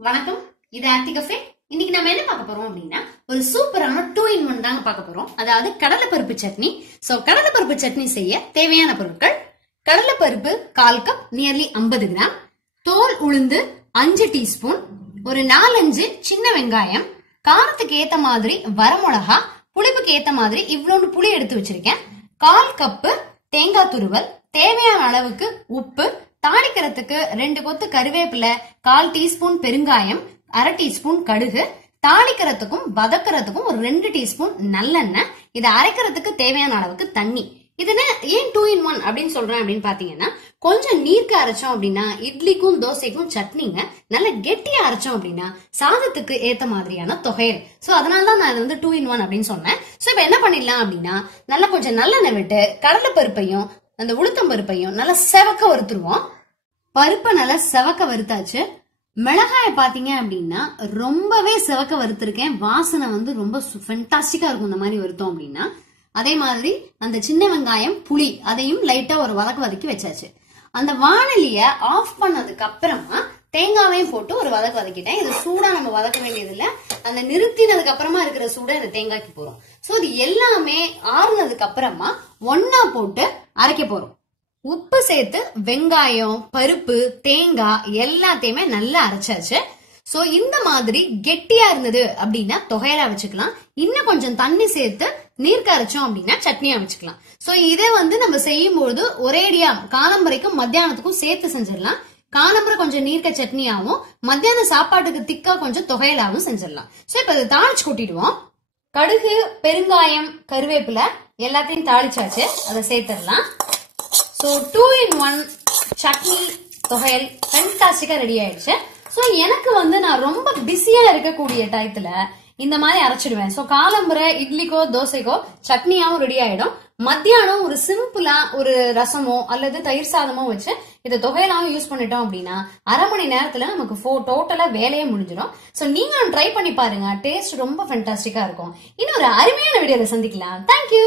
வணக்கம், இது ஆர்த்தி கஃபே. இன்னைக்கு நம்ம என்ன பார்க்க போறோம் அப்படின்னா ஒரு சூப்பரான 2 in 1 தாங்க பார்க்க போறோம். அதாவது கடலைப்பருப்பு சட்னி. சோ கடலைப்பருப்பு சட்னி செய்ய தேவையான பொருட்கள்: கடலைப்பருப்பு 1/4 கப், நியர்லி 50 கிராம், தோல் உளுந்து 5 டீஸ்பூன், ஒரு 4-5 சின்ன வெங்காயம், காரத்துக்கு ஏத்த மாதிரி வரமிளகா, புளிப்புக்கு ஏத்த மாதிரி இவ்வளவு புளி எடுத்து வச்சிருக்கேன், 1/4 கப் தேங்காய் துருவல், தேவையான அளவுக்கு உப்பு, தாளிக்கிறதுக்கு 2 கொத்து கருவேப்பிலை, 1/4 டீஸ்பூன் பெருங்காயம், 1/2 டீஸ்பூன் கடுகு, தாளிக்கிறதுக்கும் வதக்கிறதுக்கும் ஒரு 2 டீஸ்பூன் நல்லெண்ணெய், இதை அரைக்கிறதுக்கு தேவையான அளவுக்கு தண்ணி. இது ஏன் 2 in 1 அப்படின்னு சொல்றேன் அப்படின்னு பாத்தீங்கன்னா, கொஞ்சம் நீர்க்க அரைச்சோம் அப்படின்னா இட்லிக்கும் தோசைக்கும் சட்னிங்க, நல்ல கெட்டியா அரைச்சோம் அப்படின்னா சாதத்துக்கு ஏத்த மாதிரியான தொகையல். சோ அதனாலதான் நான் வந்து 2 in 1 அப்படின்னு சொன்னேன். சோ இப்ப என்ன பண்ணிடலாம் அப்படின்னா, நல்லா கொஞ்சம் நல்லெண்ணெய் விட்டு கடலை பருப்பையும் அந்த உளுத்தம் பருப்பையும் நல்லா செவக்க வறுத்துருவோம். பருப்பை நல்லா செவக்க வறுத்தாச்சு. மிளகாய பாத்தீங்க அப்படின்னா ரொம்பவே செவக்க வறுத்திருக்கேன். வாசனை வந்து ரொம்ப ஃபென்டாஸ்டிக்கா இருக்கும் இந்த மாதிரி வறுத்தோம் அப்படின்னா. அதே மாதிரி அந்த சின்ன வெங்காயம், புளி அதையும் லைட்டா ஒரு வதக்கி வச்சாச்சு. அந்த வாணலிய ஆஃப் பண்ணதுக்கு அப்புறமா தேங்காவையும் போட்டு ஒரு வதக்கிட்டேன். இது சூடா நம்ம வதக்க வேண்டியது இல்ல, அந்த நிறுத்தினதுக்கு அப்புறமா இருக்கிற சூட இந்த தேங்காய்க்கு போறோம். சோ இது எல்லாமே ஆறுனதுக்கு அப்புறமா ஒன்னா போட்டு அரைக்க போறோம். உப்பு சேர்த்து வெங்காயம், பருப்பு, தேங்காய் எல்லாத்தையுமே நல்லா அரைச்சாச்சு. சோ இந்த மாதிரி கெட்டியா இருந்தது அப்படின்னா தொகையலா வச்சுக்கலாம். இன்னும் கொஞ்சம் தண்ணி சேர்த்து நீர்க்க அரைச்சோம் அப்படின்னா சட்னியா வச்சுக்கலாம். சோ இதை வந்து நம்ம செய்யும் போது ஒரேடியா காலம்பரைக்கும் மத்தியானத்துக்கும் சேர்த்து செஞ்சிடலாம். காலம்பரை கொஞ்சம் நீர்க்க சட்னியாவும், மத்தியான சாப்பாட்டுக்கு திக்கா கொஞ்சம் தொகையலாவும் செஞ்சிடலாம். சோ இப்ப இதை தாளிச்சு கொட்டிடுவோம். கடுகு, பெருங்காயம், கருவேப்பிலை எல்லாத்தையும் தாளிச்சாச்சு, அதை சேர்த்துடலாம். சோ 2 in 1 சட்னி தொகையல் ஃபென்டாஸ்டிக்கா ரெடி ஆயிடுச்சு. சோ எனக்கு வந்து நான் ரொம்ப பிஸியா இருக்கக்கூடிய டயத்துல இந்த மாதிரி அரைச்சிடுவேன். சோ காலம்பரை இட்லிக்கோ தோசைக்கோ சட்னியாவும் ரெடி ஆயிடும். மத்தியானம் ஒரு சிம்பிளா ஒரு ரசமோ அல்லது தயிர் சாதமோ வச்சு இதை தொகையலாவும் யூஸ் பண்ணிட்டோம் அப்படின்னா 1/2 மணி நேரத்துல நமக்கு டோட்டலா வேலையே முடிஞ்சிடும். சோ நீங்க ட்ரை பண்ணி பாருங்க, டேஸ்ட் ரொம்ப ஃபென்டாஸ்டிக்கா இருக்கும். இன்னொரு அருமையான வீடியோல சந்திக்கலாம். தேங்க்யூ.